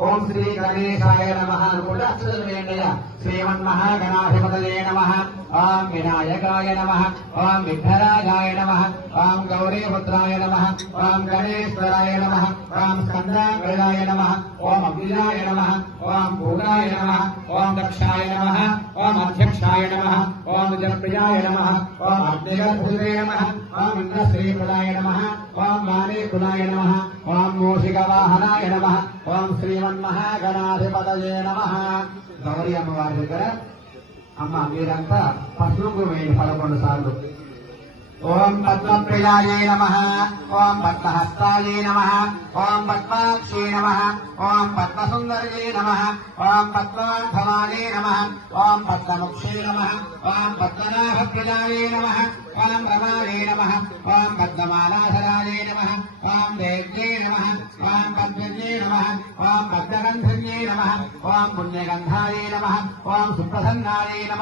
ఓం శ్రీ గణేశాయ నమ అనుకుంటే అక్షరం వేయండి శ్రీమన్మహాగణాధిపతయే నమ ఓం వినాయకాయ నమ ఓం విఘ్నరాజాయ నమ ఓం గౌరీపుత్రాయ నమ ఓం గణేశ్వరాయ నమ ఓం స్కందాంగళాయ నమ ఓం అవ్యుజాయ నమ ఓం భూగాయ నమ ఓం దక్షాయ నమ ఓం అధ్యక్షాయ నమ ఓం జనప్రియాయ నమ ఓం అగ్నిగర్భుజే నమ ఓం ఇంద్రశ్రీకులాయ నమ ఓం మానేకులాయ నమ ఓం మూషికవాహనాయ నమ ఓం శ్రీమన్మహాగణాధిపతయే నమ గౌరీ అమ్మవారి దగ్గర అమ్మ మీరంతా పసుపు వేయండి పదకొండు సార్లు ఓం పద్మప్రియాయే నమ ఓం పద్మహస్తాయే నమ ఓం పద్మాక్షే నమ ఓం పద్మసుందర్యే నమ ఓం పద్మాధమాయే నమ ఓం పద్మముక్షే నమ ఓం పద్మనాభప్రియాయే నమ ఓం రమాయే నమ ఓం పద్మమాలాధరాయే నమ ఓం దేవ్యే నమ ఓం పద్మజే నమ ఓం పద్మగంధన్యే నమ ఓం పుణ్యగంధాయే నమ ఓం సుప్రసన్నాయే నమ